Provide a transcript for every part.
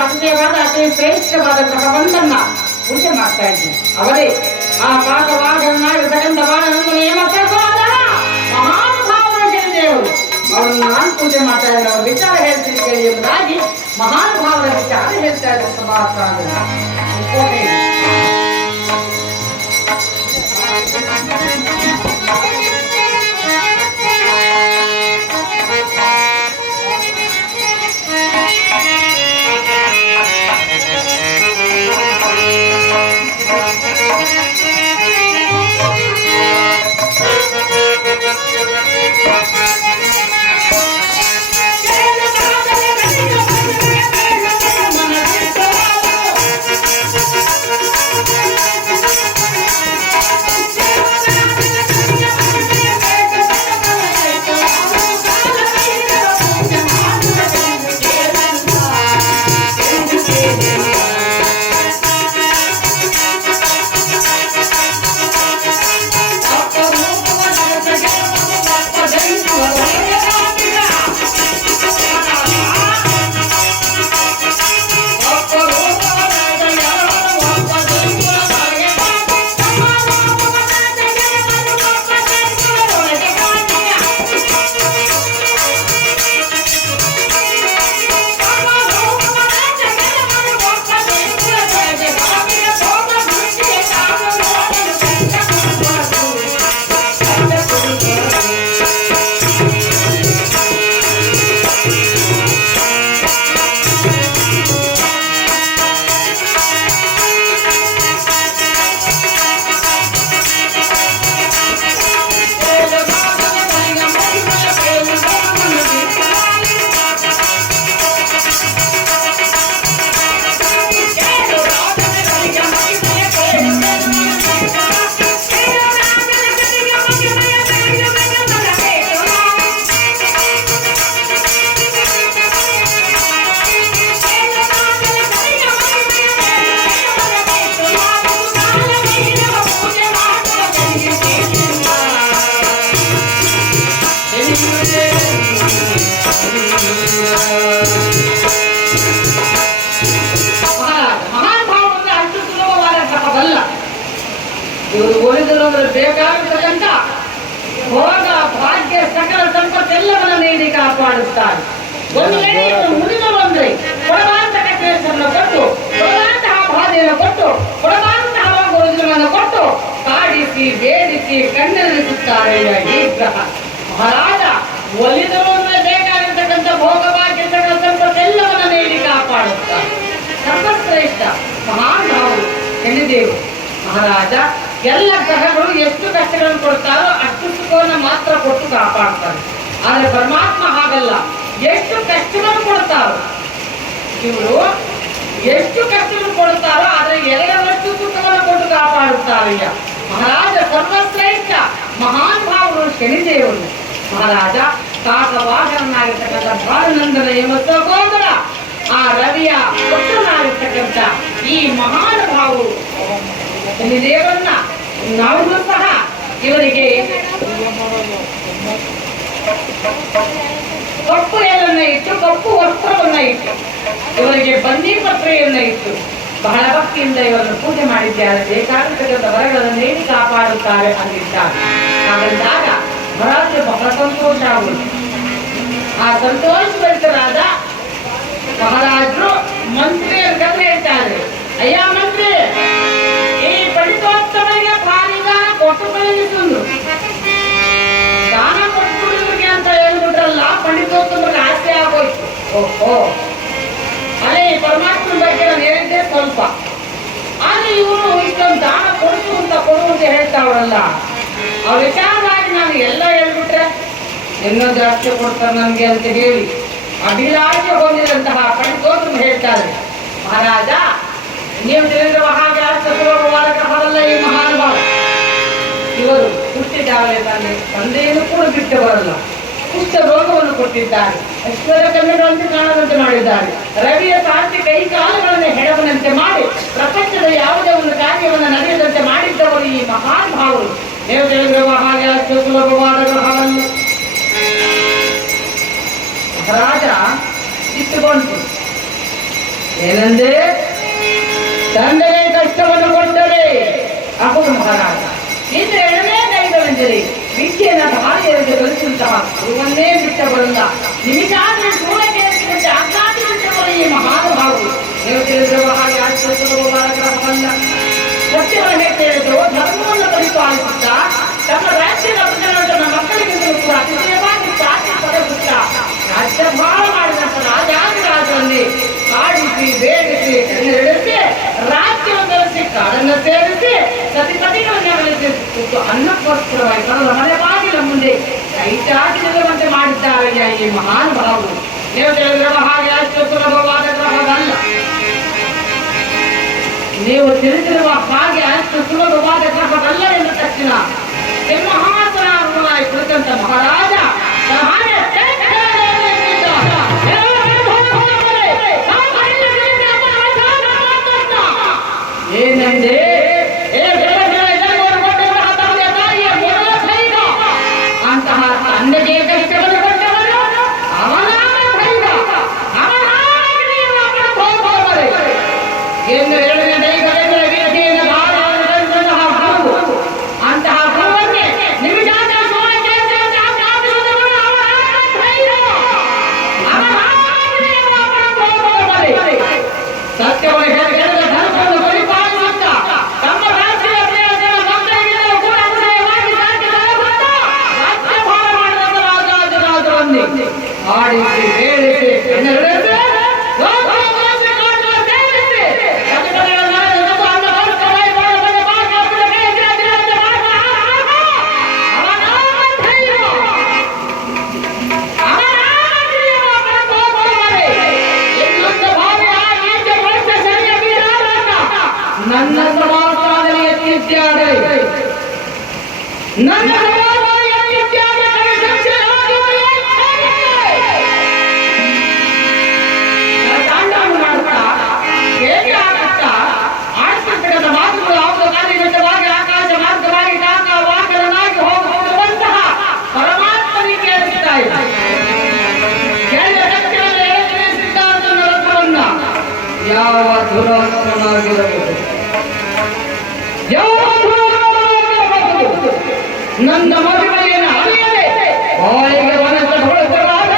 ಅತಿಶಯವಾದ ಅತಿ ಶ್ರೇಷ್ಠವಾದಂತಹ ಒಂದನ್ನ ಪೂಜೆ ಮಾಡ್ತಾ ಇದ್ದೀನಿ. ಅವರೇ ಆ ಪಾಕವಾಗನ್ನಾಗಿರ್ತಕ್ಕಂಥ ಬಾಣನಂದನೆಯ ಮಹಾನುಭಾವನ ದೇವರು. ಅವರನ್ನು ನಾನು ಪೂಜೆ ಮಾಡ್ತಾ ಇದ್ದೀನಿ. ಅವರ ವಿಚಾರ ಹೇಳ್ತೀನಿ ಕೇಳಿ ಎಂಬುದಾಗಿ ಮಹಾನುಭಾವನ ವಿಚಾರ ಹೇಳ್ತಾ ಇದ್ದಾರೆ ಸಭಾಸ್ಥಾನದಲ್ಲಿ. ಇವರು ಒಲಿದರು ಅಂದ್ರೆ ಬೇಕಾಗಿರ್ತಕ್ಕಂಥ ಭೋಗ ಭಾಗ್ಯ ಸಕಲ ಸಂಪತ್ತೆಲ್ಲವನ್ನ ನೀಡಿ ಕಾಪಾಡುತ್ತಾರೆ. ಒಂದು ವೇಳೆ ಇವರು ಮುರಿದರು ಅಂದ್ರೆ ಕೊಡಬಾರಂತಹ ಕೇಸನ್ನು ಕೊಟ್ಟು, ಕೊಡಬಾರಂತಹ ಬಾಧೆಯನ್ನು ಕೊಟ್ಟು, ಕೊಡಬಾರಂತಹ ಗುರುಜನವನ್ನು ಕೊಟ್ಟು ಕಾಡಿಸಿ ಬೇಡಿಸಿ ಕಣ್ಣರಿಸುತ್ತಾರೆ ಈ ಗ್ರಹ. ಮಹಾರಾಜ ಒಲಿದರು ಅಂದ್ರೆ ಬೇಕಾಗಿರ್ತಕ್ಕಂಥ ಭೋಗ ಭಾಗ್ಯ ಸಕಲ ಸಂಪತ್ತೆಲ್ಲವನ್ನ ನೀಡಿ ಕಾಪಾಡುತ್ತಾರೆ. ಸರ್ವಶ್ರೇಷ್ಠ ಮಹಾನುಭಾವರು ಎನ್ನಿದೇವು ಮಹಾರಾಜ. ಎಲ್ಲ ಗ್ರಹಗಳು ಎಷ್ಟು ಕಷ್ಟಗಳನ್ನು ಕೊಡ್ತಾರೋ ಅಷ್ಟು ಸುಖವನ್ನು ಮಾತ್ರ ಕೊಟ್ಟು ಕಾಪಾಡ್ತಾರೆ. ಆದ್ರೆ ಪರಮಾತ್ಮ ಹಾಗಲ್ಲ, ಎಷ್ಟು ಕಷ್ಟಗಳನ್ನು ಕೊಡ್ತಾರೋ ಇವರು ಎಷ್ಟು ಕಷ್ಟವನ್ನು ಕೊಡ್ತಾರೋ ಆದ್ರೆ ಎರಡರಷ್ಟು ಸುಖವನ್ನು ಕೊಟ್ಟು ಕಾಪಾಡುತ್ತಾರೆ ಮಹಾರಾಜ. ಸರ್ವಶ್ರೇಷ್ಠ ಮಹಾನುಭಾವರು ಶನಿದೇವರು ಮಹಾರಾಜ. ಕಾಕವಾಹನನಾಗಿರ್ತಕ್ಕಂಥ ಬಾಲನಂದನ ಎಂಬ ಸಹೋದರ ಆ ರವಿಯ ಪುತ್ರನಾಗಿರ್ತಕ್ಕಂಥ ಈ ಮಹಾನುಭಾವರು ಶನಿದೇವರನ್ನ ನಾವು ಸಹ ಇವರಿಗೆ ಕಪ್ಪು ಎಲನ್ನ ಇಟ್ಟು, ಕಪ್ಪು ವಸ್ತ್ರವನ್ನ ಇಟ್ಟು, ಇವರಿಗೆ ಬನ್ನಿ ಪತ್ರೆಯನ್ನ ಇಟ್ಟು ಬಹಳ ಭಕ್ತಿಯಿಂದ ಇವರನ್ನು ಪೂಜೆ ಮಾಡಿದ್ದಾರೆ. ಬೇಕಾಗಿರ್ತಕ್ಕಂಥ ವರಗಳನ್ನು ನೀಡಿ ಕಾಪಾಡುತ್ತಾರೆ ಅಂದಿದ್ದಾರೆ. ಹಾಗಂದಾಗ ಮಹಾರಾಜರು ಬಹಳ ಸಂತೋಷ ಆಗುವುದು. ಆ ಸಂತೋಷಭರಿತರಾದ ಮಹಾರಾಜರು ಮಂತ್ರಿಯರ ಕಥೆ ಹೇಳ್ತಾರೆ. ಅಯ್ಯ ಮಂತ್ರಿ, ಈ ಪಂಡಿತೋತ್ತಮರಿಗೆ ಭಾರಿ ದಾನ ಕೊಟ್ಟು ಕಳಿಸಿದ್ರು. ದಾನ ಕೊಟ್ಟುಗಳಿಗೆ ಅಂತ ಹೇಳ್ಬಿಟ್ರಲ್ಲ, ಪಂಡಿತೋತ್ತಮರಿಗೆ ಆಸೆ ಆಗೋಯ್ತು. ಓಹೋ, ಅಲ್ಲೇ ಪರಮಾತ್ಮನ ಬಗ್ಗೆ ನಾನು ಹೇಳಿದ್ದೆ ಸ್ವಲ್ಪ. ಆದ್ರೆ ಇವರು ಇಷ್ಟೊಂದು ದಾನ ಕೊಡು ಅಂತ ಹೇಳ್ತಾವ್ರಲ್ಲ, ಆ ವಿಚಾರವಾಗಿ ನಾನು ಎಲ್ಲ ಹೇಳ್ಬಿಟ್ರೆ ಇನ್ನೂ ಜಾಸ್ತಿ ಕೊಡ್ತಾರೆ ನನ್ಗೆ ಅಂತ ಹೇಳಿ ಅಭಿಲಾಷೆ ಹೊಂದಿದಂತಹ ಪಂಡಿತೋತ್ತಮ ಹೇಳ್ತಾರೆ. ಮಹಾರಾಜ, ನೀವು ತಿಳಿದಿರುವ ಹಾಗೆ ಗ್ರಹವಲ್ಲ ಈ ಮಹಾನುಭಾವ. ಇವರು ಹುಟ್ಟಿದ್ದಾಗಲೇ ತಂದೆಯನ್ನು ಕೂಡ ಬಿಟ್ಟು ಬರಲ್ಲ. ಕುಷ್ಠ ರೋಗವನ್ನು ಕೊಟ್ಟಿದ್ದಾರೆ. ಐಶ್ವರ್ಯ ಕನ್ನಡಂತೆ ಕಾಣದಂತೆ ಮಾಡಿದ್ದಾರೆ. ರವಿಯ ಸಾಧ್ಯ ಕೈ ಕಾಲುಗಳನ್ನು ಹೆಡವನಂತೆ ಮಾಡಿ ಪ್ರಪಂಚದ ಯಾವುದೇ ಒಂದು ಕಾರ್ಯವನ್ನು ನಡೆಯದಂತೆ ಮಾಡಿದ್ದವರು ಈ ಮಹಾನುಭಾವರು. ನೀವು ತಿಳಿದಿರುವ ಹಾಗೆ ಅಷ್ಟು ಸುಲಭವಾದ ಗ್ರಹವಲ್ಲ. ರಾಜ ಇಟ್ಟುಕೊಂಡು ಏನಂದ್ರೆ ತಂದೆಗೆ ಕಷ್ಟವನ್ನು ಕೊಟ್ಟರೆ ಅಪ್ಪು ಮಹಾರಾಜ. ಇನ್ನು ಎರಡನೇ ಕೈಗಳೆಂದರೆ ವಿದ್ಯೆಯನ್ನು ಧಾರೆಯರಿಗೆ ಕಲಿಸುವಂತಹ ಗುರುವನ್ನೇ ಬಿಟ್ಟ ಬರಲ್ಲ. ನಿಮಿಷಾದ್ರೆ ಸೂಳಕ್ಕೆ ಆಜ್ಞಾತಿ ಬಿಟ್ಟ ಬರ ಈ ಮಹಾನುಭಾವರು. ನೀವು ತಿಳಿದಿರುವ ಹಾಗೆ ಆಶ್ಚರ್ಯವಲ್ಲ. ಸತ್ಯವನ್ನು ಹೇಳಿದ್ರು ಧರ್ಮವನ್ನು ಪರಿಪಾಲಿಸುತ್ತಾ ತಮ್ಮ ರಾಜ್ಯದ ತನ್ನ ಮಕ್ಕಳಿಗೆ ಕೂಡ ಅತಿಶಯವಾಗಿ ಸಾಕಿ ಪಡೆಸುತ್ತ ರಾಜ್ಯಭಾರ ಮಾಡಿದಂತ ರಾಜಾದಿರಾಜರಲ್ಲಿ ಆಡಿಸಿ ಬೇಡಿಸಿ ನಡೆಸಿ ರಾಜ್ಯವನ್ನೆಲೆಸಿ ಕಾಡನ್ನು ಸೇರಿಸಿ ಸತಿಪತಿಗಳನ್ನ ಬೆಳೆಸಿತ್ತು ಅನ್ನಕ್ಕೋಸ್ಕರವಾಗಿ ಬರಲ ಮನೆ ಬಾಗಿಲ ಮುಂದೆ ಕೈ ಚಾಚಿ ನಿಲ್ಲುವಂತೆ ಮಾಡಿದ್ದಾರೆ ಈ ಮಹಾನುಭಾವರು. ನೀವು ತಿಳಿದಿರುವ ಹಾಗೆ ಅಷ್ಟು ಸುಲಭವಾದ ಗ್ರಹವಲ್ಲ. ನೀವು ತಿಳಿದಿರುವ ಹಾಗೆ ಅಷ್ಟು ಸುಲಭವಾದ ಗ್ರಹವಲ್ಲ ಎಂದ ತಕ್ಷಣ ಸಿಂಹಾಸನಾರೂಢನಾಗಿ ಕುಳಿತಂತ ಮಹಾರಾಜ ಏನಂದ್ರೆ ಅಂತಹ ತಂದೆಗೆ ಕಷ್ಟವನ್ನು ಕೊಟ್ಟವರು ಎಂದು ಎರಡನೇ ಅಂತಹ ಗುರುವನ್ನೇ ಸತ್ಯವನ್ನು ಹೇಳಿದ ಧರ್ಮವನ್ನು ಪರಿಪಾಲಿಸುತ್ತ ತಮ್ಮ ರಾಜ್ಯದ ಮಕ್ಕಳಿಗೆಲ್ಲರೂ ಕೂಡ ಅನುನಯವಾಗಿ ರಾಜ್ಯಭಾರ ಮಾಡಿದ ರಾಜಾದಿರಾಜರನ್ನೇ ಆಡಿಸಿ ಬೇಡಿಸಿ ಕಣ್ಣೆರಡಿಸಿ ನನ್ನ ಸಮಾಧಾನ ಎತ್ತಿದ್ದಾರೆ. ನನ್ನ ಸಮಾಧಾನ ಎತ್ತಿದ್ದಾರೆ. ತಾಂಡವನ್ನು ಮಾಡುತ್ತಾ ಹೇಗೆ ಆಗುತ್ತಾ ಆಡಿಸಲ್ಪಟ್ಟ ಮಾತುಗಳು ಆಪ್ತವಾಗಿ ಆಕಾಶ ಮಾರ್ಗವಾಗಿ ಕಾಕ ವಾಕರನಾಗಿ ಹೋಗುವಂತಹ ಪರಮಾತ್ಮ ರೀತಿಯಾಗುತ್ತಾ ಇದೆ. ಸಿದ್ಧಾಂತ ರತ್ನವನ್ನ ಯಾವ ದುರಾತ್ಮನಾಗಿರಬಹುದು, ನನ್ನ ಮದುವೆಯನ್ನು ಅರಿಯದೆ ಬಾಯಿಗೆ ಮನಸ್ಸು ಹೊಳೆಸಲಾದ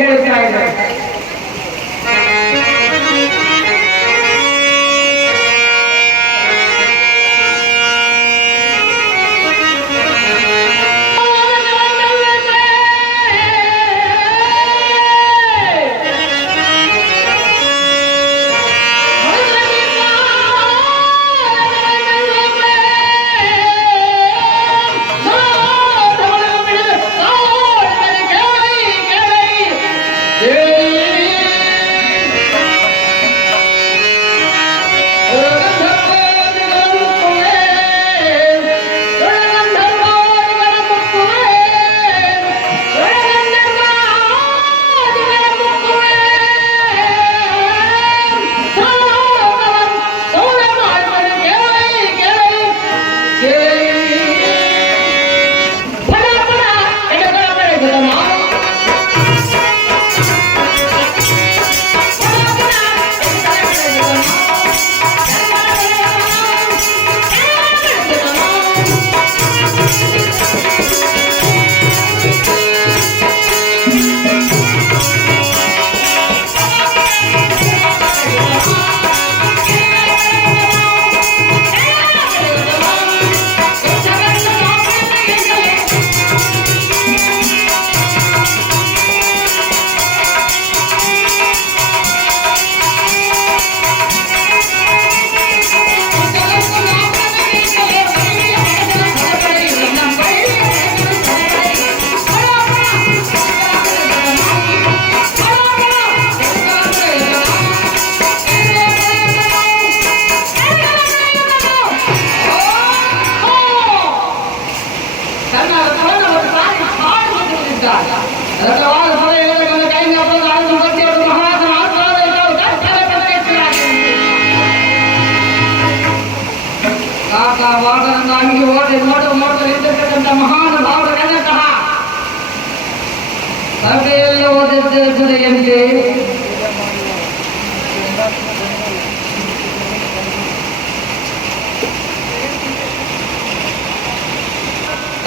ಹೇಳ್ತಾ ಇದ್ದಾರೆ. Yeah. ದಟ್ಟವಾದ ಪದ ಇಲ್ಲದ ಕೈಯಿಂದ ಕಾಕವಾದನಾಗಿ ಓದಿ ನೋಡ ನಿಂತಿರ್ತಕ್ಕಂಥ ಮಹಾನ್ ಭಾವನೆಯಂತಹ ಸಭೆಯಲ್ಲಿ ಓದಿದ್ದರೆಯಂತೆ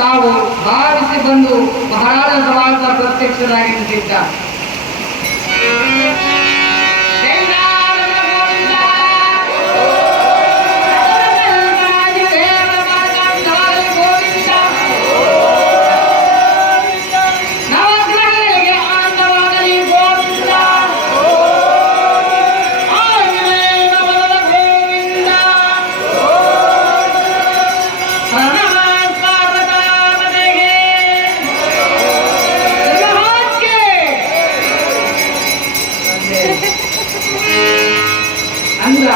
ತಾವು ಭಾವಿಸಿ ಬಂದು ಮಹಾರಾಜ ಸವಾಸ ಪ್ರತ್ಯಕ್ಷರಾಗಿ ನಿಂತಿದ್ದ ಅಂದ್ರ